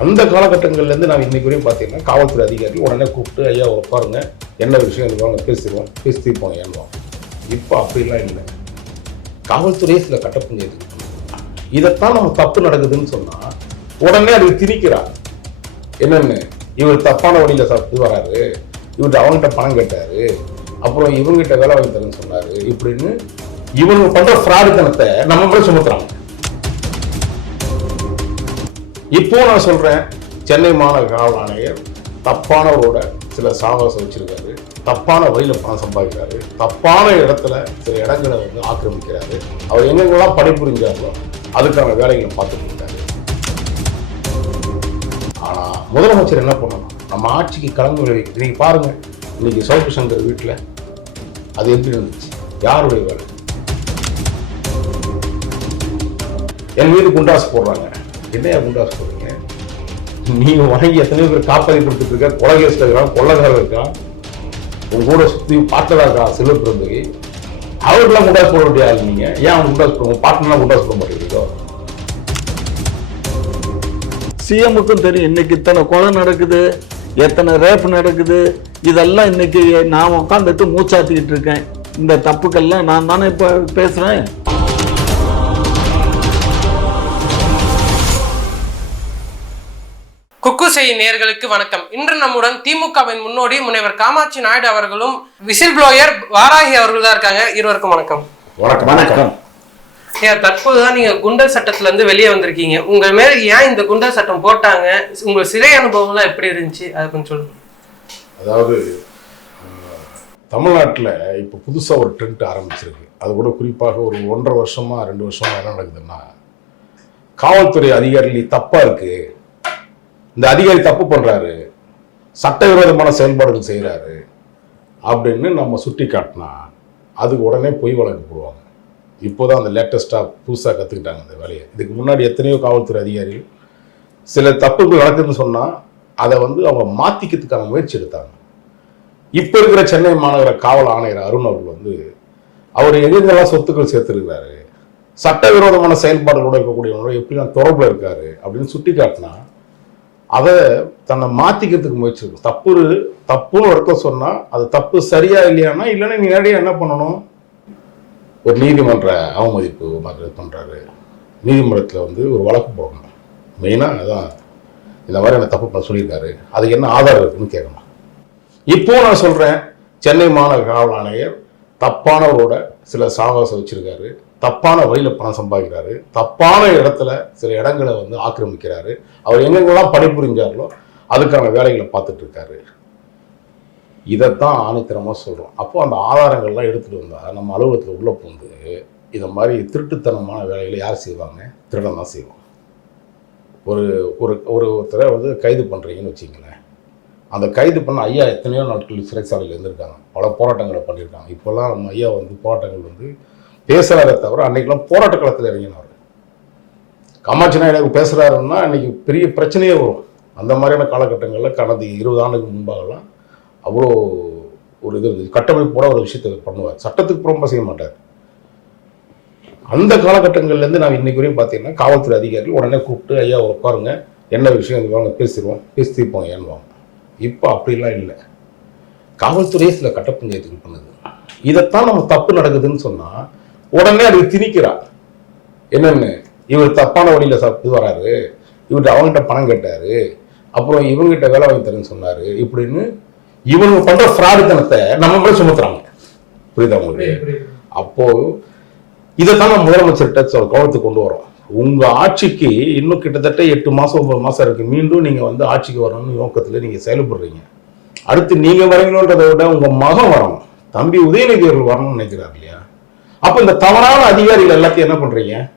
அந்த காலகட்டங்கள்லேருந்து நான் இன்றைக்கு வரையும் பார்த்தீங்கன்னா காவல்துறை அதிகாரி உடனே கூப்பிட்டு ஐயா உட்காருங்க என்ன விஷயம் இருக்காங்க பேசிடுவோம் பேசி தீர்ப்போம் ஏன்வோம் இப்போ அப்படிலாம் இல்லை. காவல்துறையே சில கட்டப்பஞ்சது இதைத்தான் நம்ம தப்பு நடக்குதுன்னு சொன்னால் உடனே அதுக்கு திணிக்கிறார் என்னென்னு? இவர் தப்பான வழியில் சாப்பிட்டு வராரு. இவர்கிட்ட அவங்ககிட்ட பணம் கேட்டார். அப்புறம் இவங்ககிட்ட வேலை வாங்கி தரேன்னு சொன்னார். இப்படின்னு இவங்க பண்ற ஃப்ராடுத்தனத்தை நம்ம மேலே சுமத்துறாங்க. இப்போ நான் சொல்றேன் சென்னை மாநகர காவல் ஆணையர் தப்பானவரோட சில சாகசம் வச்சிருக்காரு. தப்பான வழியில் பணம் சம்பாதிக்கிறாரு. தப்பான இடத்துல சில இடங்களை வந்து ஆக்கிரமிக்கிறாரு. அவர் எங்கெங்கெல்லாம் பணிபுரிஞ்சாங்களோ அதுக்கான வேலைகளை பார்த்துட்டு இருக்காரு. ஆனால் முதலமைச்சர் என்ன பண்ணணும்? நம்ம ஆட்சிக்கு கலந்து விளைவிக்கு நீங்க பாருங்க இன்னைக்கு சவுக்கு சங்கர் வீட்டில் அது எப்படி இருந்துச்சு? யாருடைய வேலை? என் மீது குண்டாசு போடுறாங்க. என்னையா குண்டாஸ் சொல்றீங்க நீ வாங்கி எத்தனையோ பேர் காப்பாதி கொடுத்துட்டு இருக்க கொலை கேஸ்ல இருக்கான் கொள்ளக்காரர் இருக்கான். உங்க கூட சுத்தி பாட்டரா இருக்கா சில பிறந்தகை அவருக்கெல்லாம் குண்டாசு போட வேண்டிய ஆள் நீங்க. ஏன் அவங்க குண்டாசு போடுங்க பாட்டர்லாம் குண்டாசு போட மாட்டேங்கிறீங்களோ சிஎமுக்கும் தெரியும் இன்னைக்கு இத்தனை கொலை நடக்குது எத்தனை ரேப் நடக்குது. இதெல்லாம் இன்னைக்கு நான் உட்காந்துட்டு மூச்சாத்திக்கிட்டு இருக்கேன். இந்த தப்புக்கெல்லாம் நான் தானே இப்போ பேசுகிறேன் குக்கு செய் நேயர்களுக்கு வணக்கம். இன்று நம்முடன் திமுகவின் முன்னோடி முனைவர் காமாட்சி நாயுடு அவர்களும் விசில் ப்ளோயர் வாராகி அவர்கள் தான் இருக்காங்க. இருவருக்கும் வணக்கம். வணக்கம். வணக்கம். ஏன் தற்போதுதான் நீங்க குண்டர் சட்டத்துல இருந்து வெளியே வந்திருக்கீங்க. உங்க மேல ஏன் இந்த குண்டர் சட்டம் போட்டாங்க? உங்க சிறை அனுபவம்லாம் எப்படி இருந்துச்சு? அதை கொஞ்சம் சொல்லுங்க. அதாவது தமிழ்நாட்டில் இப்போ புதுசாக ஒரு ட்ரெண்ட் ஆரம்பிச்சிருக்கு. அது கூட குறிப்பாக ஒரு ஒன்றரை வருஷமா ரெண்டு வருஷமா என்ன நடக்குதுன்னா காவல்துறை அதிகாரிகள் தப்பாக இருக்கு. இந்த அதிகாரி தப்பு பண்ணுறாரு சட்டவிரோதமான செயல்பாடுகள் செய்கிறாரு அப்படின்னு நம்ம சுட்டி காட்டினா அதுக்கு உடனே பொய் வழக்கு போடுவாங்க. இப்போ தான் அந்த லேட்டஸ்ட்டாக புதுசாக கற்றுக்கிட்டாங்க இந்த வேலையை. இதுக்கு முன்னாடி எத்தனையோ காவல்துறை அதிகாரிகள் சில தப்புகள் நடக்குதுன்னு சொன்னால் அதை வந்து அவங்க மாற்றிக்கிறதுக்கான முயற்சி எடுத்தாங்க. இப்போ இருக்கிற சென்னை மாநகர காவல் ஆணையர் அருண் அவர்கள் வந்து அவர் எங்கெங்கெல்லாம் சொத்துக்கள் சேர்த்துருக்கிறாரு சட்டவிரோதமான செயல்பாடுகளோட இருக்கக்கூடியவங்களோட எப்படிலாம் தொடர்பில் இருக்காரு அப்படின்னு சுட்டி காட்டினா அதை தன்னை மாற்றிக்கிறதுக்கு முயற்சி இருக்கும் தப்பு தப்புன்னு ஒரு சொன்னால் அது தப்பு சரியா இல்லையானா இல்லைன்னா நீ நேரடியாக என்ன பண்ணணும்? ஒரு நீதிமன்ற அவமதிப்பு மாதிரி பண்ணுறாரு நீதிமன்றத்தில் வந்து ஒரு வழக்கு போடணும். மெயினாக அதான் இந்த மாதிரி என்ன தப்பு பண்ண சொல்லியிருக்காரு. அதுக்கு என்ன ஆதாரம் இருக்குன்னு கேட்கணும். இப்போ நான் சொல்றேன் சென்னை மாநகர காவல் ஆணையர் தப்பானவரோட சில சாகசம் வச்சிருக்காரு. தப்பான வழியில் பணம் சம்பாதிக்கிறாரு. தப்பான இடத்துல சில இடங்களை வந்து ஆக்கிரமிக்கிறாரு. அவர் எங்கெங்கெல்லாம் பணிபுரிஞ்சாரோ அதுக்கான வேலைகளை பார்த்துட்டு இருக்காரு இதைத்தான் ஆணித்தரமாக சொல்கிறோம் அப்போ அந்த ஆதாரங்கள்லாம் எடுத்துகிட்டு வந்தால் நம்ம அலுவலகத்தில் உள்ளே போந்து இதை மாதிரி திருட்டுத்தனமான வேலைகளை யார் செய்வாங்க? திருடன் தான் செய்வோம் ஒரு ஒரு ஒரு ஒருத்தரை வந்து கைது பண்ணுறீங்கன்னு வச்சிங்களேன். அந்த கைது பண்ண ஐயா எத்தனையோ நாட்கள் சிறைச்சாலையில் இருந்திருக்காங்க. பல போராட்டங்களை பண்ணியிருக்காங்க. இப்போல்லாம் நம்ம ஐயா வந்து போராட்டங்கள் வந்து பேசுகிறாரே தவிர அன்னைக்கெல்லாம் போராட்ட களத்தில் இறங்கினார் காமாட்சி நாயுடு பேசுகிறாருன்னா அன்னைக்கு பெரிய பிரச்சனையே வரும். அந்த மாதிரியான காலகட்டங்களில் கடந்த இருபது ஆண்டுக்கு முன்பாகலாம் அவ்வளோ ஒரு இது கட்டமைப்போட ஒரு விஷயத்தை பண்ணுவார். சட்டத்துக்கு புறம்ப செய்ய மாட்டார். அந்த காலகட்டங்கள்லேருந்து நான் இன்னைக்கு வரையும் பார்த்தீங்கன்னா காவல்துறை அதிகாரிகள் உடனே கூப்பிட்டு ஐயா உட்காருங்க என்ன விஷயம்? வாங்க பேசிடுவோம் பேசி தீர்ப்போம் ஏன்வாங்க இப்போ அப்படிலாம் இல்லை. காவல்துறையே சில கட்டப்பஞ்சாயத்துக்கு பண்ணுது. இதைத்தான் நம்ம தப்பு நடக்குதுன்னு சொன்னால் உடனே அதுக்கு திணிக்கிறா என்னென்னு? இவர் தப்பான வழியில் சாப்பிட்டு வராரு. இவர்கிட்ட அவங்ககிட்ட பணம் கேட்டாரு. அப்புறம் இவங்ககிட்ட வேலை வாங்கி தரேன்னு சொன்னாரு. இப்படின்னு இவங்க பண்ற ஃப்ராடுத்தனத்தை நம்ம மேல சுமத்துறாங்க. புரியுதா உங்களுக்கு? அப்போ இதைத்தான் நம்ம முதலமைச்சர்கிட்ட கவனத்துக்கு கொண்டு வரோம் உங்க ஆட்சிக்கு இன்னும் கிட்டத்தட்ட எட்டு மாசம் ஒன்பது மாசம் இருக்கு. மீண்டும் நீங்க வந்து ஆட்சிக்கு வரணும்னு நோக்கத்துல நீங்க செயல்படுறீங்க. அடுத்து நீங்க வரீங்களோன்றதை விட உங்க மகன் வரணும். தம்பி உதயநிதி அவர்கள் வரணும்னு நினைக்கிறார் இல்லையா? அப்ப இந்த தவறான அதிகாரிகள் எல்லாத்தையும் என்ன பண்றீங்க?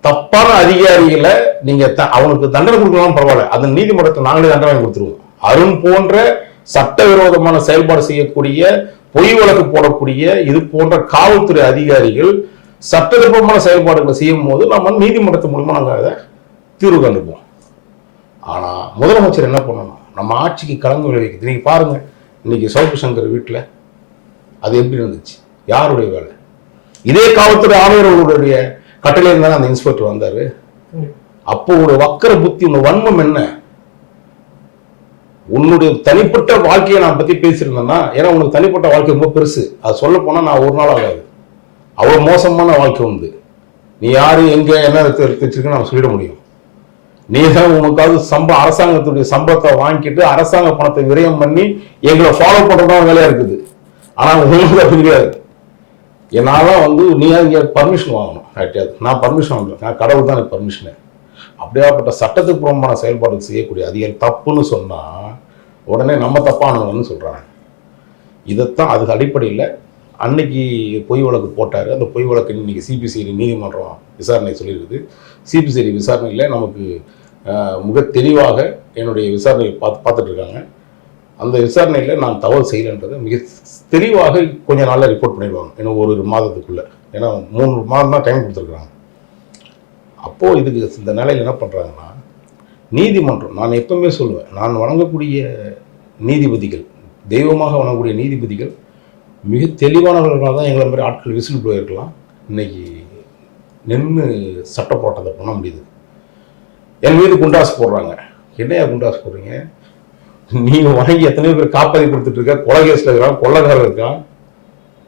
தப்பான அதிகாரிகளை நீங்க த- அவனுக்கு தண்டனை கொடுக்கலாம் பரவாயில்ல. அந்த நீதிமன்றத்தை நாங்களே தண்டனை வாங்கி கொடுத்துருவோம். அருண் போன்ற சட்டவிரோதமான செயல்பாடு செய்யக்கூடிய பொய் வழக்கு போடக்கூடிய இது போன்ற காவல்துறை அதிகாரிகள் சட்டவிரோதமான செயல்பாடுகளை செய்யும் போது நம்ம நீதிமன்றத்து மூலமா நாங்கள் அதை தீர்வு கண்டுப்போம். ஆனா முதலமைச்சர் என்ன பண்ணணும்? நம்ம ஆட்சிக்கு கலந்து விளைவிக்குது. நீங்க பாருங்க இன்னைக்கு சவுக்கு சங்கர் வீட்டில் அது எப்படி இருந்துச்சு? யாருடைய வேலை? இதே காவல்துறை ஆணையர்களுடைய கட்டளையில் தானே அந்த இன்ஸ்பெக்டர் வந்தாரு. அப்போ ஒரு வக்கர புத்தி உன் வன்மம் என்ன? உன்னுடைய தனிப்பட்ட வாழ்க்கையை நான் பத்தி பேசியிருந்தேன்னா ஏன்னா உனக்கு தனிப்பட்ட வாழ்க்கை ரொம்ப பெருசு. அது சொல்ல போனா நான் ஒரு நாள் ஆகாது. அவ்வளவு மோசமான வாழ்க்கை உண்டு. நீ யாரு எங்க என்ன வச்சிருக்கன்னு நான் சொல்லிட முடியும். நீ தான் உனக்காவது சம்ப அரசாங்கத்துடைய சம்பளத்தை வாங்கிட்டு அரசாங்க பணத்தை விரயம் பண்ணி எங்களை ஃபாலோ பண்றதுதான் வேலையா இருக்குது. ஆனா உங்களுக்கு அப்படி கிடையாது. என்னால் வந்து நீ இங்கே பர்மிஷன் வாங்கணும் யார்கிட்டயாவது நான் பர்மிஷன் வாங்கிருக்கேன் நான் கடவுள் தான் எனக்கு பர்மிஷனு அப்படியாப்பட்ட சட்டத்துக்கு புறம்பான செயல்பாடு செய்யக்கூடிய அதிகாரி தப்புன்னு சொன்னால் உடனே நம்ம தப்பானவங்கன்னு சொல்கிறாங்க இதைத்தான் அதுக்கு அடிப்படையில் அன்னைக்கு பொய் வழக்கு போட்டார். அந்த பொய் வழக்கு இன்றைக்கி சிபிசிஐடி நீதிமன்றம் விசாரணை சொல்லியிருக்குது சிபிசிஐடி விசாரணையில் நமக்கு மிக தெளிவாக என்னுடைய விசாரணையை பார்த்து பார்த்துட்ருக்காங்க அந்த விசாரணையில் நான் தவறு செய்யலைன்றதை மிக தெளிவாக கொஞ்ச நாளில் ரிப்போர்ட் பண்ணிடுவாங்க. இன்னும் ஒரு மாதத்துக்குள்ளே. ஏன்னா மூணு மாதம் தான் டைம் கொடுத்துருக்குறாங்க. அப்போது இதுக்கு இந்த நிலையில் என்ன பண்ணுறாங்கன்னா நீதிமன்றம் நான் எப்பவுமே சொல்லுவேன் நான் வணங்கக்கூடிய நீதிபதிகள் தெய்வமாக வணங்கக்கூடிய நீதிபதிகள் மிக தெளிவானவர்களாக தான் எங்களை மாதிரி ஆட்கள் விசில் போயிருக்கலாம். இன்றைக்கி நின்று சட்ட போராட்டத்தை பண்ண முடியுது. என் மீது குண்டாஸ் போடுறாங்க. என்னையா குண்டாசு போடுறீங்க? நீ வணங்கி எத்தனையோ பேர் காப்பாதி கொடுத்துட்டு இருக்க கொலை கேஸில் இருக்கான் கொள்ளக்காரர் இருக்கான்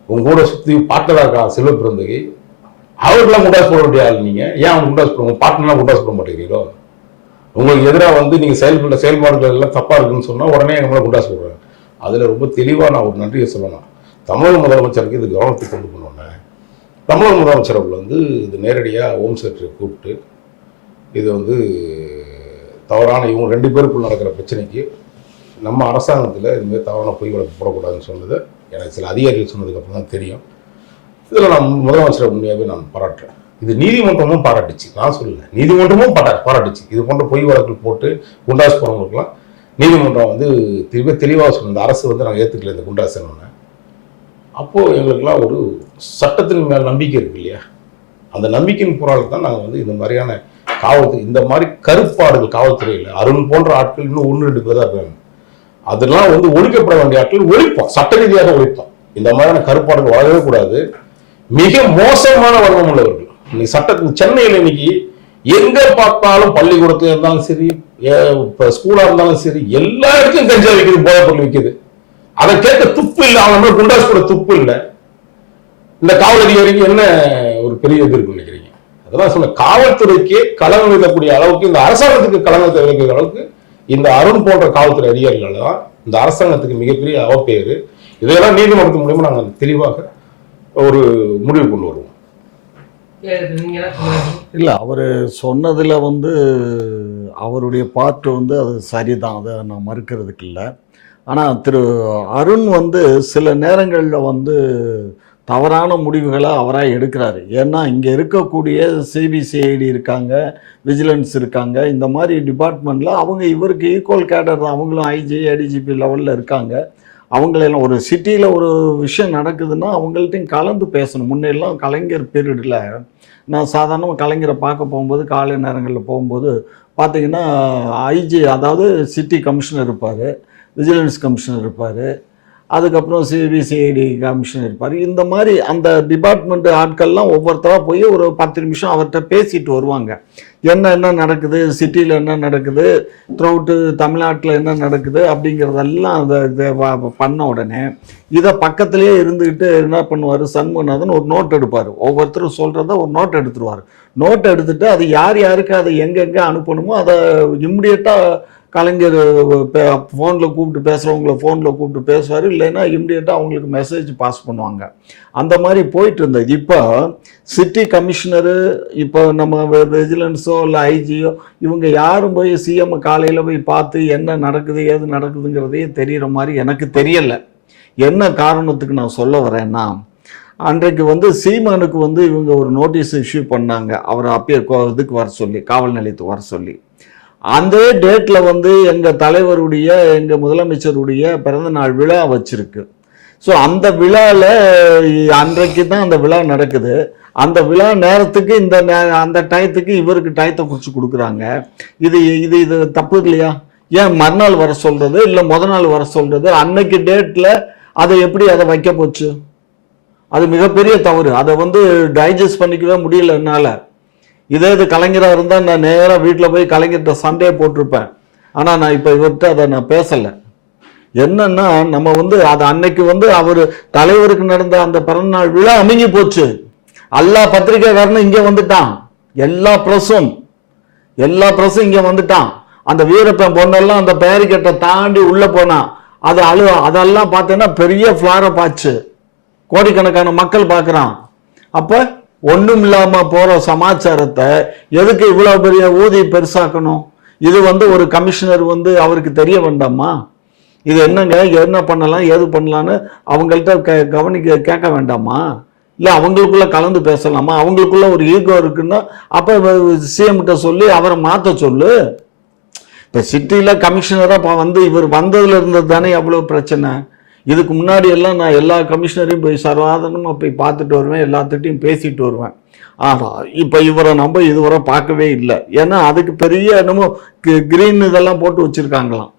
உங்க கூட சுத்தி பார்ட்னரா இருக்கான் செல்வ பிறந்தகை அவருக்கெல்லாம் குண்டாஸ் போட முடியாது ஆள் நீங்க. ஏன் அவங்க குண்டாஸ் போட உங்க பார்ட்னர்லாம் குண்டாஸ் போட மாட்டேங்கிறீங்களோ? உங்களுக்கு எதிராக வந்து நீங்க செயல்பட செயல்பாடுகள் எல்லாம் தப்பா இருக்குன்னு சொன்னா உடனே எங்க மேலே குண்டாஸ் போடுறாங்க அதுல ரொம்ப தெளிவா நான் ஒரு நன்றியை சொல்லணும். தமிழக முதலமைச்சருக்கு இது கவனத்தை கொண்டு போனோன்னே தமிழக முதலமைச்சர் அவர்கள் வந்து இது நேரடியாக ஹோம் செக்ரட்டரி கூப்பிட்டு இது வந்து தவறான இவங்க ரெண்டு பேருக்குள் நடக்கிற பிரச்சனைக்கு நம்ம அரசாங்கத்தில் இதுமாதிரி தவறான பொய் வழக்கு போடக்கூடாதுன்னு சொன்னது எனக்கு சில அதிகாரிகள் சொன்னதுக்கப்புறம் தான் தெரியும். இதில் நான் முதலமைச்சரை உண்மையாகவே நான் பாராட்டுறேன். இது நீதிமன்றமும் பாராட்டுச்சு. நான் சொல்லல. நீதிமன்றமும் பாரா பாராட்டுச்சு. இது போன்ற பொய் வழக்குகள் போட்டு குண்டாசு போனவங்களுக்குலாம் நீதிமன்றம் வந்து திரும்ப தெளிவாக சொன்ன இந்த அரசு வந்து நாங்கள் ஏற்றுக்கல இந்த குண்டாஸ் அப்போது எங்களுக்கெல்லாம் ஒரு சட்டத்தின் மேல் நம்பிக்கை இருக்கு இல்லையா? அந்த நம்பிக்கையின் புறால் தான் நாங்கள் வந்து இந்த மாதிரியான காவல்துறை இந்த மாதிரி கருப்பாடுகள் காவல்துறையில் அருண் போன்ற ஆட்கள் இன்னும் ஒன்று ரெண்டு பேர் தான் இருக்காங்க. அதெல்லாம் வந்து ஒழிக்கப்பட வேண்டிய ஆட்கள் ஒழிப்போம். சட்ட ரீதியாக ஒழிப்போம். இந்த மாதிரியான கருப்பாடுகள் வளரவே கூடாது. மிக மோசமான வர்க்கம் உள்ளவர்கள். இன்னைக்கு சட்டத்தில் சென்னையில் இன்னைக்கு எங்க பார்த்தாலும் பள்ளிக்கூடத்துல இருந்தாலும் சரி ஏ- ஸ்கூலா இருந்தாலும் சரி எல்லா இடத்துலையும் கஞ்சா விற்கிது போதைப் பொருள் விற்கிது. அதை கேட்க துப்பு இல்லை. அவங்க மேல குண்டாஸ் கூட துப்பு இல்லை. இந்த காவல் அதிகாரிக்கு என்ன ஒரு பெரிய இது இருக்குன்னு நினைக்கிறீங்க? அதெல்லாம் சொன்ன காவல்துறைக்கே களங்கம் விதக்கூடிய அளவுக்கு இந்த அரசாங்கத்துக்கு களங்கத்தை விதைக்கிற அளவுக்கு இந்த அருண் போன்ற காவல்துறை அதிகாரிகள் தான் இந்த அரசாங்கத்துக்கு மிகப்பெரிய அவப்பேறு. இதையெல்லாம் நீதிமன்றத்து மூலியமா நாங்கள் தெளிவாக ஒரு முடிவு கொண்டு வருவோம். இல்லை அவர் சொன்னதில் வந்து அவருடைய பாட்டு வந்து அது சரிதான் அதை நான் மறுக்கிறதுக்கு இல்லை. ஆனால் திரு அருண் வந்து சில நேரங்களில் வந்து தவறான முடிவுகளை அவராக எடுக்கிறாரு. ஏன்னா இங்கே இருக்கக்கூடிய சிபிசிஐடி இருக்காங்க விஜிலன்ஸ் இருக்காங்க இந்த மாதிரி டிபார்ட்மெண்ட்டில் அவங்க இவருக்கு ஈக்குவல் கேடர் தான். அவங்களும் ஐஜி ஏடிஜிபி லெவலில் இருக்காங்க. அவங்களெல்லாம் ஒரு சிட்டியில் ஒரு விஷயம் நடக்குதுன்னா அவங்கள்ட்டையும் கலந்து பேசணும். முன்னெல்லாம் கலைஞர் பீரியடில் நான் சாதாரணமாக கலைஞரை பார்க்க போகும்போது காலை நேரங்களில் போகும்போது பார்த்திங்கன்னா ஐஜி அதாவது சிட்டி கமிஷனர் இருப்பார் விஜிலன்ஸ் கமிஷனர் இருப்பார் அதுக்கப்புறம் சிபிசிஐடி கமிஷன் இருப்பார். இந்த மாதிரி அந்த டிபார்ட்மெண்ட் ஆட்கள்லாம் ஒவ்வொருத்தராக போய் ஒரு பத்து நிமிஷம் அவர்கிட்ட பேசிட்டு வருவாங்க. என்ன என்ன நடக்குது? சிட்டியில் என்ன நடக்குது? த்ரௌட்டு தமிழ்நாட்டில் என்ன நடக்குது? அப்படிங்கிறதெல்லாம் அதை இதை பண்ண உடனே இதை பக்கத்துலேயே இருந்துக்கிட்டு என்ன பண்ணுவார்? சண்முகநாதன் ஒரு நோட் எடுப்பார். ஒவ்வொருத்தரும் சொல்கிறத ஒரு நோட் எடுத்துருவார். நோட் எடுத்துட்டு அது யார் யாருக்கு அதை எங்கெங்கே அனுப்பணுமோ அதை இம்மிடியட்டாக கலைஞர் ஃபோனில் கூப்பிட்டு பேசுகிறவங்கள ஃபோனில் கூப்பிட்டு பேசுவார். இல்லைன்னா இம்மிடியட்டாக அவங்களுக்கு மெசேஜ் பாஸ் பண்ணுவாங்க. அந்த மாதிரி போயிட்டு இருந்தது. இப்போ சிட்டி கமிஷனரு இப்போ நம்ம விஜிலன்ஸோ இல்லை ஐஜியோ இவங்க யாரும் போய் சிஎம் காலையில் போய் பார்த்து என்ன நடக்குது ஏது நடக்குதுங்கிறதே தெரிகிற மாதிரி எனக்கு தெரியலை. என்ன காரணத்துக்கு நான் சொல்ல வரேன்னா அன்றைக்கு வந்து சீமானுக்கு வந்து இவங்க ஒரு நோட்டீஸ் இஷ்யூ பண்ணாங்க. அவரை அப்பயே கோ- இதுக்கு வர சொல்லி காவல் நிலையத்துக்கு வர சொல்லி. அந்த டேட்டில் வந்து எங்கள் தலைவருடைய எங்கள் முதலமைச்சருடைய பிறந்தநாள் விழா வச்சிருக்கு. ஸோ அந்த விழாவில் அன்றைக்கு தான் அந்த விழா நடக்குது. அந்த விழா நேரத்துக்கு இந்த நே- அந்த டயத்துக்கு இவருக்கு டயத்தை குறித்து கொடுக்குறாங்க. இது இது இது தப்பு இல்லையா? ஏன் மறுநாள் வர சொல்கிறது இல்லை முத நாள் வர சொல்கிறது அன்னைக்கு டேட்டில் அதை எப்படி அதை வைக்க போச்சு? அது மிகப்பெரிய தவறு. அதை வந்து டைஜஸ்ட் பண்ணிக்கவே முடியல என்னால். இதே இது கலைஞராக இருந்தால் நான் நேராக வீட்டில் போய் கலைஞர்கிட்ட சண்டையை போட்டிருப்பேன். ஆனால் நான் இப்போ இவர்கிட்ட அதை நான் பேசலை. என்னன்னா நம்ம வந்து அது அன்னைக்கு வந்து அவர் தலைவருக்கு நடந்த அந்த பிறந்தநாள் விழா அமுங்கி போச்சு. எல்லா பத்திரிகைக்காரனும் இங்கே வந்துட்டான். எல்லா ப்ரெஸ்ஸும் எல்லா ப்ரெஸ்ஸும் இங்கே வந்துட்டான். அந்த வீரப்பன் பொண்ணெல்லாம் அந்த பேரிக்கெட்டை தாண்டி உள்ளே போனான் அது அழு அதெல்லாம் பார்த்தீங்கன்னா பெரிய ஃப்ளாரப் ஆச்சு கோடிக்கணக்கான மக்கள் பார்க்குறான். அப்போ ஒன்றும் இல்லாமல் போகிற சமாச்சாரத்தை எதுக்கு இவ்வளோ பெரிய ஊதி பெருசாக்கணும்? இது வந்து ஒரு கமிஷனர் வந்து அவருக்கு தெரிய வேண்டாமா? இது என்னங்க? என்ன பண்ணலாம்? ஏது பண்ணலான்னு அவங்கள்ட்ட க கவனிக்க கேட்க வேண்டாமா? இல்லை அவங்களுக்குள்ள கலந்து பேசலாமா? அவங்களுக்குள்ள ஒரு ஈகோ இருக்குன்னா அப்போ சிஎம்கிட்ட சொல்லி அவரை மாற்ற சொல்லு. இப்போ சிட்டியில் கமிஷனராக வந்து இவர் வந்ததுல இருந்தது தானே எவ்வளோ பிரச்சனை. இதுக்கு முன்னாடி எல்லாம் நான் எல்லா கமிஷனரையும் போய் சர்வாதனமாக போய் பார்த்துட்டு வருவேன் எல்லாத்துட்டையும் பேசிட்டு வருவேன். ஆனால் இப்போ இவரை நம்ம இதுவரை பார்க்கவே இல்லை. ஏன்னா அதுக்கு பெரிய என்னமோ கிரீன் இதெல்லாம் போட்டு வச்சுருக்காங்களாம்.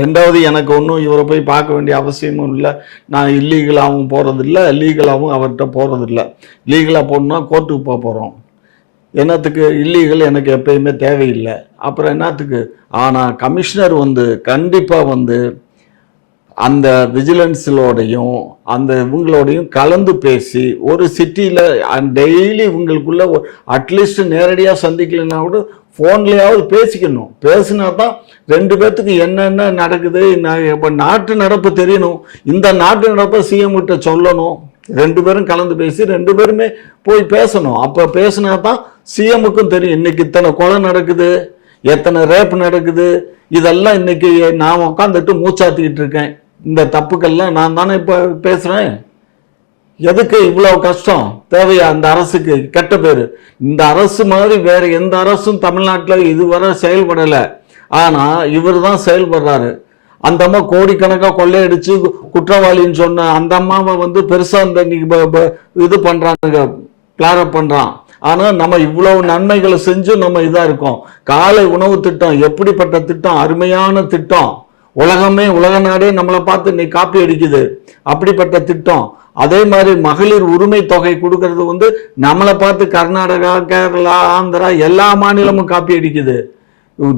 ரெண்டாவது எனக்கு ஒன்றும் இவரை போய் பார்க்க வேண்டிய அவசியமும் இல்லை. நான் இல்லீகலாகவும் போகிறதில்ல லீகலாகவும் அவர்கிட்ட போகிறதில்ல லீகலாக போகணுன்னா கோர்ட்டுக்கு போக போகிறோம் என்னத்துக்கு இல்லீகல் எனக்கு எப்பயுமே தேவையில்லை. அப்புறம் என்னத்துக்கு? ஆனால் கமிஷனர் வந்து கண்டிப்பாக வந்து அந்த விஜிலன்ஸிலோடையும் அந்த இவங்களோடையும் கலந்து பேசி ஒரு சிட்டியில் டெய்லி இவங்களுக்குள்ள அட்லீஸ்ட் நேரடியாக சந்திக்கலைன்னா கூட ஃபோன்லேயாவது பேசிக்கணும். பேசினா தான் ரெண்டு பேர்த்துக்கு என்னென்ன நடக்குது இப்போ நாட்டு நடப்பு தெரியணும். இந்த நாட்டு நடப்பை சிஎம் கிட்ட சொல்லணும். ரெண்டு பேரும் கலந்து பேசி ரெண்டு பேருமே போய் பேசணும். அப்போ பேசினா தான் சிஎம்முக்கும் தெரியும் இன்னைக்கு இத்தனை கொலை நடக்குது எத்தனை ரேப் நடக்குது இதெல்லாம் இன்னைக்கு நான் உட்காந்துட்டு மூச்சாத்திக்கிட்டு இருக்கேன். இந்த தப்புக்கள்லாம் நான் தானே இப்போ பேசுகிறேன் எதுக்கு இவ்வளோ கஷ்டம்? தேவையா அந்த அரசுக்கு? கெட்ட பேர். இந்த அரசு மாதிரி வேறு எந்த அரசும் தமிழ்நாட்டில் இதுவரை செயல்படலை. ஆனால் இவர் தான் செயல்படுறாரு. அந்த அம்மா கோடிக்கணக்காக கொள்ளையடிச்சு குற்றவாளின்னு சொன்ன அந்த அம்மாவை வந்து பெருசாக இந்த இன்னைக்கு இது பண்ணுறாங்க பிளாரப் பண்ணுறான் ஆனால் நம்ம இவ்வளவு நன்மைகளை செஞ்சும் நம்ம இதாக இருக்கோம். காலை உணவு திட்டம் எப்படிப்பட்ட திட்டம்? அருமையான திட்டம். உலகமே உலக நாடே நம்மளை பார்த்து இன்னைக்கு காப்பி அடிக்குது. அப்படிப்பட்ட திட்டம். அதே மாதிரி மகளிர் உரிமை தொகை கொடுக்கறது வந்து நம்மளை பார்த்து கர்நாடகா கேரளா ஆந்திரா எல்லா மாநிலமும் காப்பி அடிக்குது.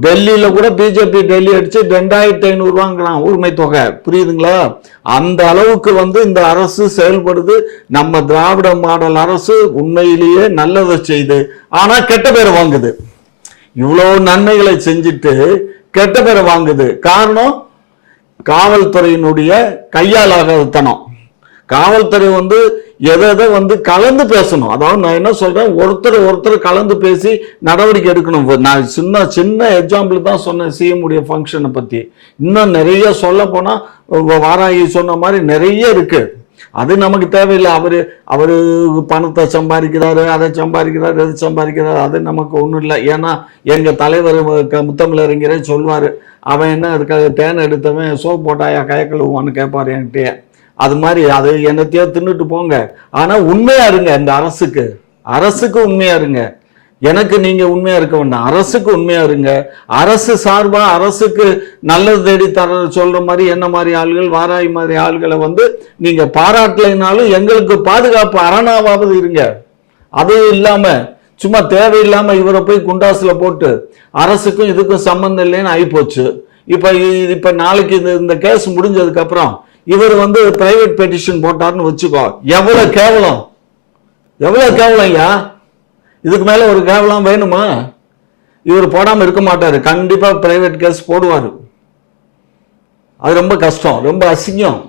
டெல்லியில் கூட பிஜேபி டெல்லி அடிச்சு ரெண்டாயிரத்தி ஐநூறுரூவாங்கிறான் உரிமை தொகை. புரியுதுங்களா? அந்த அளவுக்கு வந்து இந்த அரசு செயல்படுது. நம்ம திராவிட மாடல் அரசு உண்மையிலேயே நல்லதை செய்து ஆனால் கெட்ட பேரை வாங்குது. இவ்வளோ நன்மைகளை செஞ்சுட்டு கெட்ட பேரை வாங்குது. காரணம் காவல்துறையினுடைய கையாளாகத்தனம் காவல்துறை வந்து எதை எதை வந்து கலந்து பேசணும். அதாவது நான் என்ன சொல்கிறேன் ஒருத்தர் ஒருத்தர் கலந்து பேசி நடவடிக்கை எடுக்கணும். நான் சின்ன சின்ன எக்ஸாம்பிள் தான் சொன்னேன் சிஎம்முடைய ஃபங்க்ஷனை பற்றி இன்னும் நிறைய சொல்ல போனால் வாராகி சொன்ன மாதிரி நிறைய இருக்குது அது நமக்கு தேவையில்லை. அவர் அவர் பணத்தை சம்பாதிக்கிறாரு அதை சம்பாதிக்கிறாரு எது சம்பாதிக்கிறாரு. அது நமக்கு ஒன்றும் இல்லை. ஏன்னா எங்கள் தலைவர் க- முத்தமிழறிஞரே சொல்வார் அவன் என்ன அதுக்காக தேன் எடுத்தவன் சோப் போட்டாயா கயக்கழுவான்னு கேட்பார் என்கிட்டயே அது மாதிரி அது என்னத்தையோ தின்னுட்டு போங்க. ஆனால் உண்மையாக இருங்க இந்த அரசுக்கு. அரசுக்கு உண்மையாக இருங்க. எனக்கு நீங்க உண்மையா இருக்க வேண்டாம். அரசுக்கு உண்மையா இருங்க. அரசு சார்பா அரசுக்கு நல்லது தேடி தர சொல்ற மாதிரி என்ன மாதிரி ஆள்கள் வாராய் மாதிரி ஆள்களை வந்து நீங்க பாராட்டலைனாலும் எங்களுக்கு பாதுகாப்பு அரணாவாவது இருங்க. அது இல்லாம சும்மா தேவையில்லாம இவரை போய் குண்டாசுல போட்டு அரசுக்கும் இதுக்கும் சம்மந்தம் இல்லைன்னு ஆயிப்போச்சு. இப்ப இப்போ இப்ப நாளைக்கு இந்த இந்த கேஸ் முடிஞ்சதுக்கு அப்புறம் இவர் வந்து பிரைவேட் பெட்டிஷன் போட்டாருன்னு வச்சுக்கோ. எவ்வளவு கேவலம். எவ்வளவு கேவலம் ஐயா? இதுக்கு மேலே ஒரு கேவலம் வேணுமா? இவர் போடாமல் இருக்க மாட்டார். கண்டிப்பாக பிரைவேட் கேஸ் போடுவார். அது ரொம்ப கஷ்டம். ரொம்ப அசிங்கம்.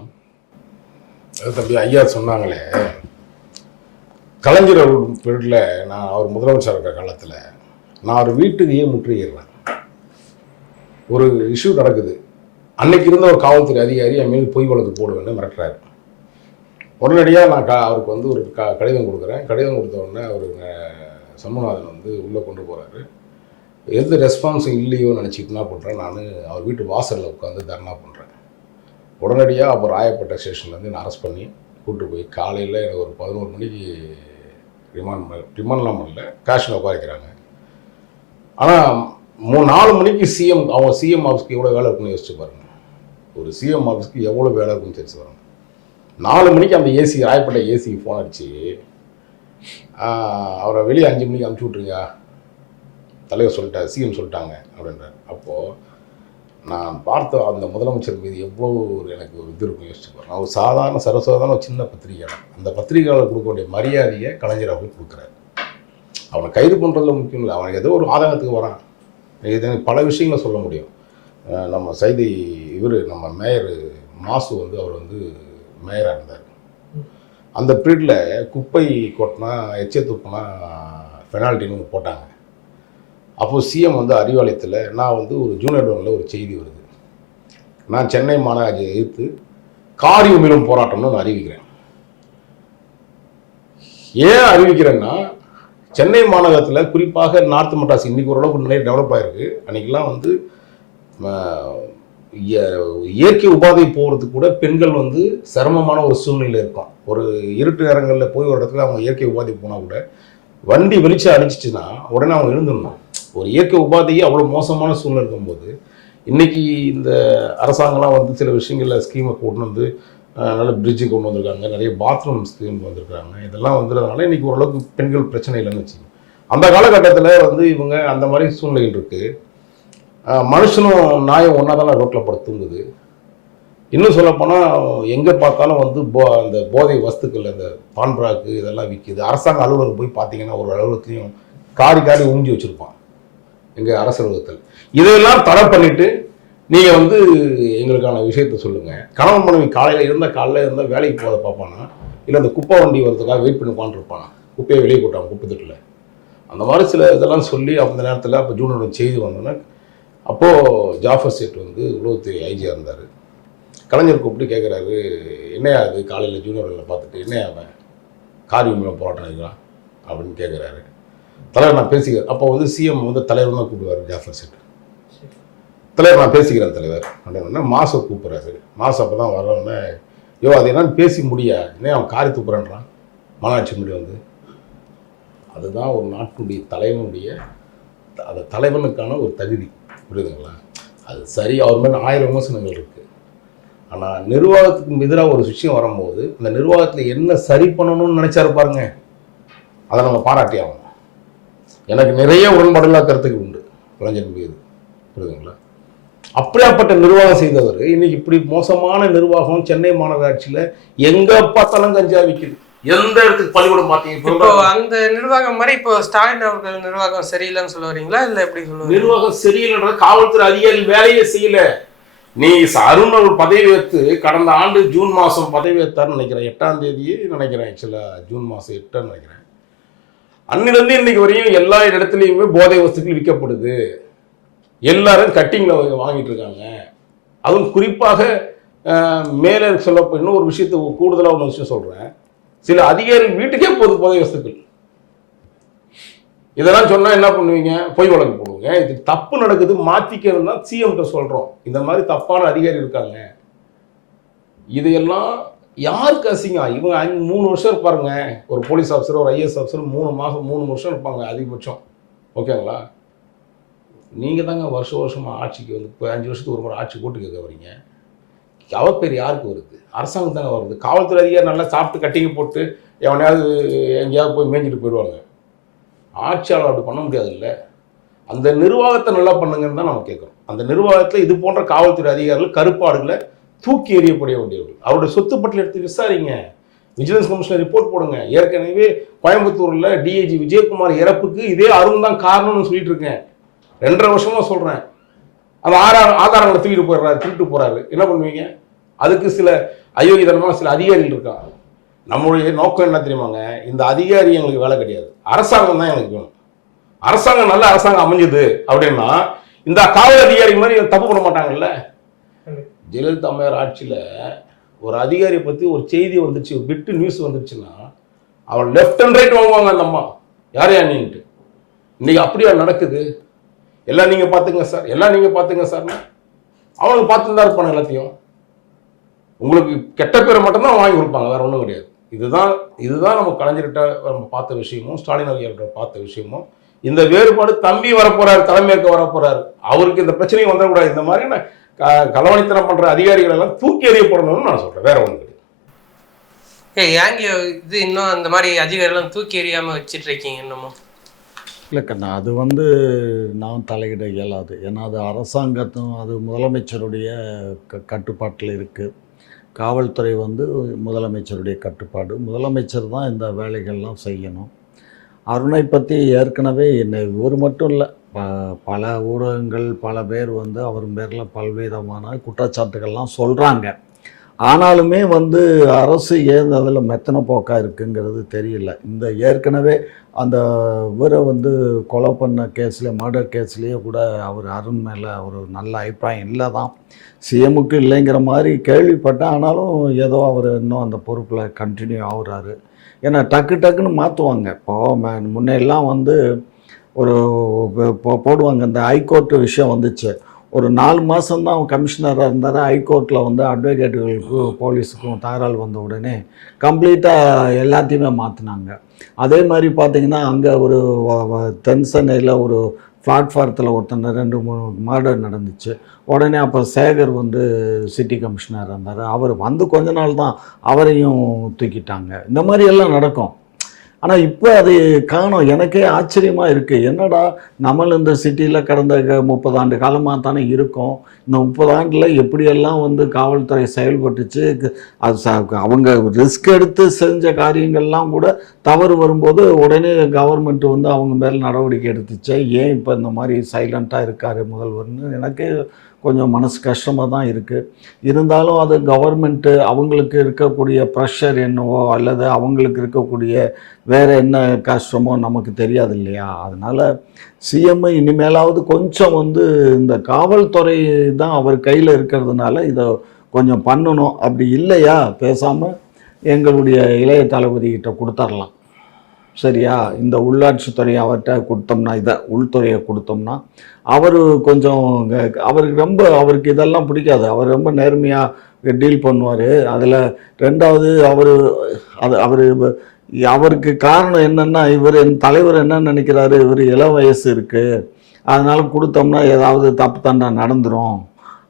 அது தம்பி ஐயா சொன்னாங்களே. கலைஞர் பீரியடில் நான் அவர் முதலமைச்சர் இருக்கிற காலத்தில் நான் ஒரு வீட்டுக்கு ஏன் ஒரு இஷ்யூ நடக்குது. அன்னைக்கு இருந்த ஒரு காவல்துறை அதிகாரி என் மீது பொய் வழக்கு போடுவேன்னு மிரட்டுறாரு. உடனடியாக நான் க அவருக்கு வந்து ஒரு க கடிதம் கொடுக்குறேன். கடிதம் கொடுத்த உடனே அவர் சண்முகநாதன் வந்து உள்ளே கொண்டு போகிறாரு எந்த ரெஸ்பான்ஸும் இல்லையோ நினச்சிட்டு என்ன பண்ணுறேன் நான் அவர் வீட்டு வாசலில் உட்காந்து தர்ணா பண்ணுறேன் உடனடியாக அப்போ ராயப்பேட்டை ஸ்டேஷன்லேருந்து நான் அரெஸ்ட் பண்ணி கூப்பிட்டு போய் காலையில் எனக்கு ஒரு பதினோரு மணிக்கு ரிமாண்ட் ரிமாண்ட்லாம் பண்ணல. காஷில் உட்காரிக்கிறாங்க. ஆனால் மூணு நாலு மணிக்கு சிஎம் அவங்க சிஎம் ஆஃபீஸ்க்கு எவ்வளோ வேலை இருக்குன்னு யோசிச்சு பாருங்க. ஒரு சிஎம் ஆஃபீஸ்க்கு எவ்வளோ வேலை இருக்குன்னு தெரிஞ்சு பாருங்க. நாலு மணிக்கு அந்த ஏசி ராயப்பேட்டை ஏசிக்கு ஃபோன் அடிச்சு அவரை வெளியே அஞ்சு மணிக்கு அனுப்பிச்சி விட்ருங்க தலைவர் சொல்லிட்டார் சிஎம் சொல்லிட்டாங்க அப்படின்றார். அப்போது நான் பார்த்த அந்த முதலமைச்சர் மீது எவ்வளோ ஒரு எனக்கு ஒரு இது இருக்கும் யோசிச்சு பாருங்க. அவர் சாதாரண சரசாதாரண ஒரு சின்ன பத்திரிகையாளர் அந்த பத்திரிகையாளர் கொடுக்க வேண்டிய மரியாதையை கலைஞர் அவர்கள் கொடுக்குறாரு. அவனை கைது பண்ணுறதுல முக்கியம் இல்லை. அவனுக்கு ஏதோ ஒரு ஆதங்கத்துக்கு வரான். இது எனக்கு பல விஷயங்களை சொல்ல முடியும். நம்ம செய்தி இவர் நம்ம மேயர் மாசு வந்து அவர் வந்து மேயராக இருந்தார். அந்த பீரியடில் குப்பை கொட்டினா எச்ச துப்புனா பெனால்ட்டின்னு ஒன்று போட்டாங்க. அப்போது சிஎம் வந்து அறிவாலயத்தில் நான் வந்து ஒரு ஜூனியர் டவுனில் ஒரு செய்தி வருது. நான் சென்னை மாநகராட்சியை எதிர்த்து காரி உமிழும் போராட்டம்னு நான் அறிவிக்கிறேன். ஏன் அறிவிக்கிறேன்னா சென்னை மாநகரத்தில் குறிப்பாக நார்த் மெட்ராஸ் இன்றைக்கி ஓரளவுக்கு நிறைய டெவலப் ஆகிருக்கு அன்னைக்கெல்லாம் வந்து இயற்கை உபாதை போகிறதுக்கு கூட பெண்கள் வந்து சிரமமான ஒரு சூழ்நிலை இருக்கும். ஒரு இருட்டு நேரங்களில் போய் ஒரு இடத்துல அவங்க இயற்கை உபாதி போனால் கூட வண்டி வெளிச்சம் அடிச்சிச்சுன்னா உடனே அவங்க எழுந்துடணும். ஒரு இயற்கை உபாதையே அவ்வளோ மோசமான சூழ்நிலை இருக்கும்போது இன்றைக்கி இந்த அரசாங்கம்லாம் வந்து சில விஷயங்களில் ஸ்கீமை கொண்டு வந்து நல்ல பிரிட்ஜு கொண்டு வந்திருக்காங்க. நிறைய பாத்ரூம் ஸ்கீம் வந்திருக்காங்க. இதெல்லாம் வந்துடுறதுனால இன்றைக்கி ஓரளவுக்கு பெண்கள் பிரச்சனை இல்லைன்னு வச்சுக்கோங்க. அந்த காலகட்டத்தில் வந்து இவங்க அந்த மாதிரி சூழ்நிலைகள் இருக்குது மனுஷனும் நாயும் ஒன்றா தான் ரோட்டில் படுத்துங்குது இன்னும் சொல்லப்போனால் எங்கே பார்த்தாலும் வந்து போ அந்த போதை வஸ்துக்கள் அந்த பான்பராக்கு இதெல்லாம் விற்கிது அரசாங்க அலுவலகம் போய் பார்த்தீங்கன்னா ஒரு அலுவலகத்துலையும் காரி காரி ஊஞ்சி வச்சுருப்பான் எங்கள் அரசு அலுவலகத்தில். இதையெல்லாம் தடை பண்ணிவிட்டு நீங்கள் வந்து எங்களுக்கான விஷயத்த சொல்லுங்கள் கணவன் மனைவி காலையில் இருந்தால் காலையில் இருந்தால் வேலைக்கு போகிறத பார்ப்பானா இல்லை அந்த குப்பை வண்டி வரதுக்காக வெயிட் பண்ணி உட்காந்துருப்பானா குப்பையை வெளியே போட்டான் குப்பை தொட்டில் அந்த மாதிரி சில இதெல்லாம் சொல்லி அந்த நேரத்தில் அப்போ ஜூனோட செய்தி வந்தோன்னே அப்போது ஜாஃபர் சேட் வந்து உளவுத்துறை ஐஜியாக இருந்தார். கலைஞர் கூப்பிட்டு கேட்குறாரு என்னையா அது காலையில் ஜூனியரில் பார்த்துட்டு என்னையா அவன்? காரி உண்மையாக போராட்டம் இருக்கிறான் அப்படின்னு கேட்குறாரு தலைவர் நான் பேசிக்கிறேன். அப்போ வந்து சிஎம் வந்து தலைவர் தான் கூப்பிடுவார் ஜாஃபர் செட்டு தலைவர் நான் பேசிக்கிறேன் தலைவர். அப்படின்னு மாசை கூப்பிட்றாரு. மாசம் அப்போ தான் வரவுடனே யோ அது என்னன்னு பேசி முடியா? என்ன அவன் காரி துப்புறன்றான் மாநாட்சி முடி வந்து. அதுதான் ஒரு நாட்டினுடைய தலைவனுடைய அந்த தலைவனுக்கான ஒரு தகுதி. புரியுதுங்களா? அது சரி அவர் மேலே ஆயிரம் விமர்சனங்கள் இருக்குது ஆனால் நிர்வாகத்துக்கு எதிராக ஒரு விஷயம் வரும்போது அந்த நிர்வாகத்தில் என்ன சரி பண்ணணும்னு நினைச்சாரு பாருங்க. அதை நம்ம பாராட்டி ஆகணும். எனக்கு நிறைய உடன்பாடுகளா கருத்துக்கு உண்டு கலைஞர் மீது. புரியுதுங்களா? அப்படியாப்பட்ட நிர்வாகம் செய்தவர் இன்னைக்கு இப்படி மோசமான நிர்வாகம் சென்னை மாநகராட்சியில் எங்க பார்த்தாலும் கஞ்சா விற்குது எந்த இடத்துக்கு பள்ளிக்கூடம் இப்போ பார்த்தீங்க அந்த நிர்வாகம் மாதிரி இப்போ ஸ்டாலின் அவர்கள் நிர்வாகம் சரியில்லைன்னு சொல்ல வரீங்களா? இல்ல எப்படி சொல்லுவீங்க நிர்வாகம் சரியில்லைன்ற காவல்துறை அதிகாரி வேலையே செய்யல. நீ அருண் அவர் பதவி ஏற்று கடந்த ஆண்டு ஜூன் மாதம் பதவி ஏற்றார்னு நினைக்கிறேன். எட்டாம் தேதியே நினைக்கிறேன் ஆக்சுவலாக ஜூன் மாதம் எட்டுன்னு நினைக்கிறேன். அன்னிலிருந்து இன்னைக்கு வரையும் எல்லா இடத்துலையுமே போதை வஸ்துக்கள் விற்கப்படுது. எல்லாரும் கட்டிங்கில் வாங்கிட்டு இருக்காங்க. அதுவும் குறிப்பாக மேலே சொல்ல இன்னும் ஒரு விஷயத்தை கூடுதலாக ஒரு விஷயம் சொல்கிறேன் சில அதிகாரிகள் வீட்டுக்கே போகுது போதை வஸ்துக்கள். இதெல்லாம் சொன்னால் என்ன பண்ணுவீங்க? பொய் வழக்கு போடுவீங்க. இது தப்பு நடக்குது மாற்றிக்கணும் தான் சிஎம்கிட்ட சொல்கிறோம் இந்த மாதிரி தப்பான அதிகாரி இருக்காங்க. இதையெல்லாம் யாருக்கு அசிங்கம்? இவங்க அஞ்சு மூணு வருஷம் இருப்பாருங்க. ஒரு போலீஸ் ஆஃபீஸர் ஒரு ஐஏஎஸ் ஆஃபீஸர் மூணு மாதம் மூணு வருஷம் இருப்பாங்க அதிகபட்சம். ஓகேங்களா? நீங்கள் தாங்க வருஷம் வருஷமாக ஆட்சிக்கு வந்து இப்போ அஞ்சு வருஷத்துக்கு ஒரு முறை ஆட்சி போட்டு கேட்க வரீங்க அவப்பேர் யாருக்கு வருது? அரசாங்கம் தானே வருது. காவல்துறை அதிகாரி நல்லா சாப்பிட்டு கட்டிங்க போட்டு எவனையாவது எங்கேயாவது போய் மேய்ஞ்சிட்டு போயிடுவாங்க. ஆட்சியாளர் அப்படி பண்ண முடியாதுல்ல. அந்த நிர்வாகத்தை நல்லா பண்ணுங்கன்னு தான் நம்ம கேட்குறோம். அந்த நிர்வாகத்தில் இது போன்ற காவல்துறை அதிகாரிகள் கருப்பாடுகளை தூக்கி எறியப்பட வேண்டியவர்கள். அவருடைய சொத்து பட்டியல் எடுத்து விசாரிங்க. விஜிலன்ஸ் கமிஷனர் ரிப்போர்ட் போடுங்க. ஏற்கனவே கோயம்புத்தூரில் டிஐஜி விஜயகுமார் இறப்புக்கு இதே அருண் தான் காரணம்னு சொல்லிட்டு இருக்கேன். ரெண்டரை வருஷமாக சொல்கிறேன் அந்த ஆதார ஆதாரங்களை தூக்கிட்டு போயிடுறாரு திருட்டு போகிறாரு என்ன பண்ணுவீங்க? அதுக்கு சில அயோக்கியதனமாக சில அதிகாரிகள் இருக்காங்க. நம்மளுடைய நோக்கம் என்ன தெரியுமாங்க? இந்த அதிகாரி எங்களுக்கு வேலை கிடையாது. அரசாங்கம் தான் எனக்கு வேணும். அரசாங்கம் நல்ல அரசாங்கம் அமைஞ்சது அப்படின்னா இந்த காவல் அதிகாரி மாதிரி தப்பு பண்ண மாட்டாங்கல்ல? ஜெயலலிதா அம்மையார் ஆட்சியில் ஒரு அதிகாரியை பற்றி ஒரு செய்தி வந்துச்சு ஒரு பிட்டு நியூஸ் வந்துச்சுன்னா அவன் லெஃப்ட் அண்ட் ரைட் வாங்குவாங்க அந்த அம்மா. யார் யானின்ட்டு இன்னைக்கு அப்படியா நடக்குது? எல்லாம் நீங்கள் பார்த்துங்க சார். எல்லாம் நீங்கள் பார்த்துங்க சார்னா அவனுக்கு பார்த்துட்டு தான் இருப்பான் எல்லாத்தையும். உங்களுக்கு கெட்ட பேரை மட்டும்தான் வாங்கி கொடுப்பாங்க வேற ஒன்றும் கிடையாது. இதுதான் இதுதான் நம்ம கலைஞர்கிட்ட நம்ம பார்த்த விஷயமும் ஸ்டாலின் அவர்கிட்ட பார்த்த விஷயமும். இந்த வேறுபாடு தம்பி வரப்போறாரு தலைமையேற்க வரப்போறாரு. அவருக்கு இந்த பிரச்சனையும் வந்துடக்கூடாது. இந்த மாதிரியான க- களவாணித்தனம் பண்ற அதிகாரிகள் எல்லாம் தூக்கி எறியப்படணும்னு நான் சொல்றேன். வேற கிடையாது. ஏய் ஏங்க இது இன்னும் அந்த மாதிரி அதிகாரிலாம் தூக்கி எறியாம வச்சிட்டு இருக்கீங்க இன்னமும்? இல்லை கண்ணா அது வந்து நான் தலையிட இயலாது. ஏன்னா அது அரசாங்கத்தும் அது முதலமைச்சருடைய க கட்டுப்பாட்டில் இருக்குது காவல்துறை வந்து முதலமைச்சருடைய கட்டுப்பாடு. முதலமைச்சர் தான் இந்த வேலைகள்லாம் செய்யணும். அருணை பற்றி ஏற்கனவே என்னை இவர் மட்டும் இல்லை. ப பல ஊடகங்கள் பல பேர் வந்து அவர் பேரில் பல்விதமான குற்றச்சாட்டுகள்லாம் சொல்கிறாங்க ஆனாலுமே வந்து அரசு ஏன் அதில் மெத்தன போக்காக இருக்குங்கிறது தெரியல. இந்த ஏற்கனவே அந்த இவரை வந்து கொலை பண்ண கேஸில் மர்டர் கேஸ்லேயே கூட அவர் அருண் மேலே ஒரு நல்ல அபிப்பிராயம் இல்லை தான் சிஎமுக்கு இல்லைங்கிற மாதிரி கேள்விப்பட்டேன். ஆனாலும் ஏதோ அவர் இன்னும் அந்த பொறுப்பில் கண்டினியூ ஆகுறாரு. ஏன்னா டக்கு டக்குன்னு மாற்றுவாங்க இப்போ முன்னெல்லாம் முன்னையெல்லாம் வந்து ஒரு போடுவாங்க. இந்த ஹைகோர்ட்டு விஷயம் வந்துச்சு. ஒரு நாலு மாதம்தான் அவன் கமிஷனராக இருந்தார். ஹைகோர்ட்டில் வந்து அட்வொகேட்டுகளுக்கு போலீஸுக்கும் தகராறு வந்த உடனே கம்ப்ளீட்டாக எல்லாத்தையுமே மாற்றினாங்க அதே மாதிரி பார்த்திங்கன்னா அங்கே ஒரு வ- தென் சென்னையில் ஒரு பிளாட்ஃபாரத்தில் ஒருத்தன் ரெண்டு மூணு மர்டர் நடந்துச்சு. உடனே அப்போ சேகர் வந்து சிட்டி கமிஷனர் இருந்தார். அவர் வந்து கொஞ்ச நாள் தான் அவரையும் தூக்கிட்டாங்க. இந்த மாதிரி எல்லாம் நடக்கும். ஆனால் இப்போ அது காணோம். எனக்கே ஆச்சரியமாக இருக்குது என்னடா நம்மள இந்த சிட்டியில் கடந்த க- முப்பது ஆண்டு காலமாக தானே இருக்கோம். இந்த முப்பது ஆண்டில் எப்படியெல்லாம் வந்து காவல்துறை செயல்பட்டுச்சு? அது அவங்க ரிஸ்க் எடுத்து செஞ்ச காரியங்கள்லாம் கூட தவறு வரும்போது உடனே கவர்மெண்ட் வந்து அவங்க மேல் நடவடிக்கை எடுத்துச்சே. ஏன் இப்போ இந்த மாதிரி சைலண்ட்டாக இருக்காரு முதல்வர்னு? எனக்கு கொஞ்சம் மனசு கஷ்டமாக தான் இருக்குது இருந்தாலும் அது கவர்மெண்ட்டு அவங்களுக்கு இருக்கக்கூடிய ப்ரெஷர் என்னவோ அல்லது அவங்களுக்கு இருக்கக்கூடிய வேறு என்ன கஷ்டமோ நமக்கு தெரியாது இல்லையா? அதனால் சிஎம் இனிமேலாவது கொஞ்சம் வந்து இந்த காவல்துறை தான் அவர் கையில் இருக்கிறதுனால இதை கொஞ்சம் பண்ணணும். அப்படி இல்லையா? பேசாமல் எங்களுடைய இளைய தளபதிக்கிட்ட கொடுத்துர்லாம். சரியா? இந்த உள்ளாட்சித்துறை அவர்கிட்ட கொடுத்தோம்னா இதை உள்துறையை கொடுத்தோம்னா அவர் கொஞ்சம் க- அவருக்கு ரொம்ப அவருக்கு இதெல்லாம் பிடிக்காது. அவர் ரொம்ப நேர்மையாக டீல் பண்ணுவார். அதில் ரெண்டாவது அவர் அது அவர் அவருக்கு காரணம் என்னென்னா இவர் என் தலைவர் என்ன நினைக்கிறாரு? இவர் இள வயசு இருக்குது அதனால் கொடுத்தோம்னா ஏதாவது தப்பு தண்டா நடந்துடும்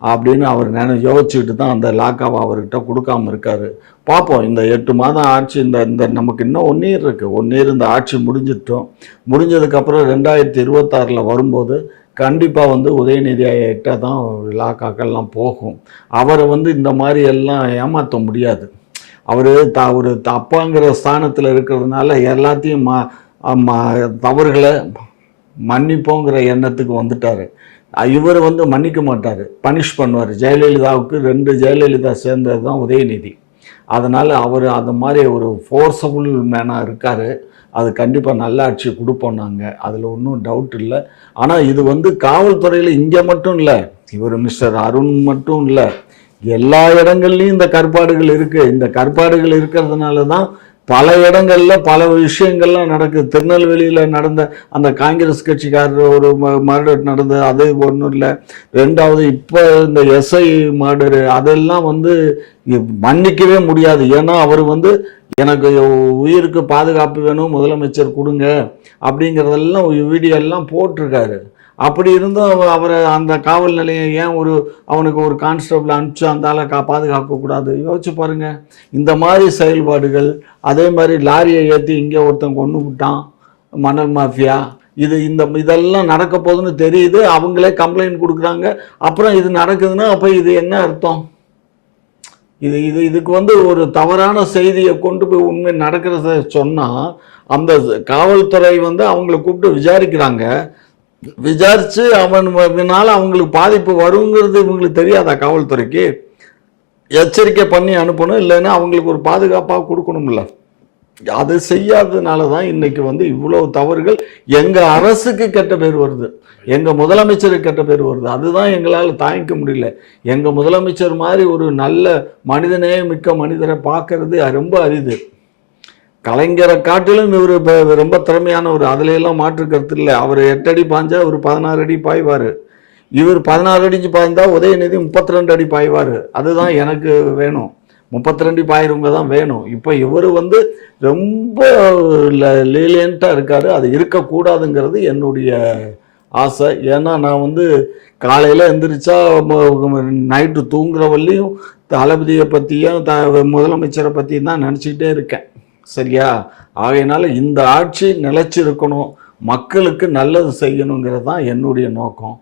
அப்படின்னு அவர் நினை யோசிச்சுக்கிட்டு தான் அந்த லாக்காவை அவர்கிட்ட கொடுக்காம இருக்காரு. பார்ப்போம் இந்த எட்டு மாதம் ஆட்சி இந்த இந்த நமக்கு இன்னும் ஒன் இயர் இருக்குது ஒன் இயர் இந்த ஆட்சி முடிஞ்சிட்டோம். முடிஞ்சதுக்கப்புறம் ரெண்டாயிரத்தி இருபத்தாறில் வரும்போது கண்டிப்பாக வந்து உதயநிதி தான் லாக்காக்கெல்லாம் போகும். அவரை வந்து இந்த மாதிரி எல்லாம் ஏமாற்ற முடியாது. அவர் த ஒரு தப்பாங்கிற ஸ்தானத்தில் இருக்கிறதுனால எல்லாத்தையும் ம ம- தவறுகளை மன்னிப்போங்கிற எண்ணத்துக்கு வந்துட்டார். இவர் வந்து மன்னிக்க மாட்டார். பனிஷ் பண்ணுவார். ஜெயலலிதாவுக்கு ரெண்டு ஜெயலலிதா சேர்ந்தது தான் உதயநிதி. அதனால் அவர் அந்த மாதிரி ஒரு ஃபோர்ஸபுள் மேனாக இருக்கார். அது கண்டிப்பாக நல்ல ஆட்சி கொடுப்போம் நாங்கள் அதில் ஒன்றும் டவுட் இல்லை. ஆனால் இது வந்து காவல்துறையில் இங்கே மட்டும் இல்லை. இவர் மிஸ்டர் அருண் மட்டும் இல்லை. எல்லா இடங்கள்லையும் இந்த கற்பாடுகள் இருக்குது இந்த கற்பாடுகள் இருக்கிறதுனால தான் பல இடங்கள்ல பல விஷயங்கள்லாம் நடக்குது. திருநெல்வேலியில் நடந்த அந்த காங்கிரஸ் கட்சிக்காரர் ஒரு மர்டர் நடந்தது. அது ஒன்றும் இல்லை. ரெண்டாவது இப்போ இந்த எஸ்ஐ மர்டரு அதெல்லாம் வந்து மன்னிக்கவே முடியாது. ஏன்னா அவர் வந்து எனக்கு உயிருக்கு பாதுகாப்பு வேணும் முதலமைச்சர் கொடுங்க அப்படிங்கிறதெல்லாம் வீடியோ எல்லாம் போட்டிருக்காரு. அப்படி இருந்தும் அவரை அந்த காவல் நிலையம் ஏன் ஒரு அவனுக்கு ஒரு கான்ஸ்டபிள் அனுப்பிச்சு அந்த ஆளை கா பாதுகாக்கக்கூடாது? யோசிச்சு பாருங்க. இந்த மாதிரி செயல்பாடுகள் அதே மாதிரி லாரியை ஏற்றி இங்கே ஒருத்தன் கொண்டு விட்டான் மணல் மாஃபியா இது இந்த இதெல்லாம் நடக்க போகுதுன்னு தெரியுது. அவங்களே கம்ப்ளைண்ட் கொடுக்குறாங்க. அப்புறம் இது நடக்குதுன்னா அப்போ இது என்ன அர்த்தம்? இது இது இதுக்கு வந்து ஒரு தவறான செய்தியை கொண்டு போய் உண்மை நடக்கிறத சொன்னால் அந்த காவல்துறை வந்து அவங்கள கூப்பிட்டு விசாரிக்கிறாங்க. விசாரித்து அவனால அவங்களுக்கு பாதிப்பு வருங்கிறது இவங்களுக்கு தெரியாதா காவல்துறைக்கு? எச்சரிக்கை பண்ணி அனுப்பணும் இல்லைன்னா அவங்களுக்கு ஒரு பாதுகாப்பாக கொடுக்கணும்ல. அது செய்யாததுனால தான் இன்னைக்கு வந்து இவ்வளவு தவறுகள். எங்கள் அரசுக்கு கெட்ட பேர் வருது. எங்கள் முதலமைச்சருக்கு கெட்ட பேர் வருது. அதுதான் எங்களால் தாங்கிக்க முடியல. எங்கள் முதலமைச்சர் மாதிரி ஒரு நல்ல மனிதநேயமிக்க மனிதரை பார்க்கறது ரொம்ப அரிது. கலைஞரை காட்டிலும் இவர் ரொம்ப திறமையானவர் அதுல எல்லாம் மாற்று கருத்து இல்லை. அவர் எட்டு அடி பாஞ்சா அவர் பதினாறு அடி பாய்வார். இவர் பதினாறு அடிச்சு பாய்ந்தா உதயநிதி முப்பத்தி ரெண்டு அடி பாய்வார். அதுதான் எனக்கு வேணும். முப்பத்தி ரெண்டு பாயிரவங்க தான் வேணும். இப்போ இவர் வந்து ரொம்ப லீலியண்ட்டாக இருக்கார். அது இருக்கக்கூடாதுங்கிறது என்னுடைய ஆசை. ஏன்னா நான் வந்து காலையில் எந்திரிச்சா நைட்டு தூங்குற வள்ளியும் தளபதியை பற்றியும் த முதலமைச்சரை பற்றியும் தான் நினச்சிக்கிட்டே இருக்கேன். சரியா? ஆகையினால இந்த ஆட்சி நிலைச்சிருக்கணும் மக்களுக்கு நல்லது செய்யணுங்கிறது தான் என்னுடைய நோக்கம்.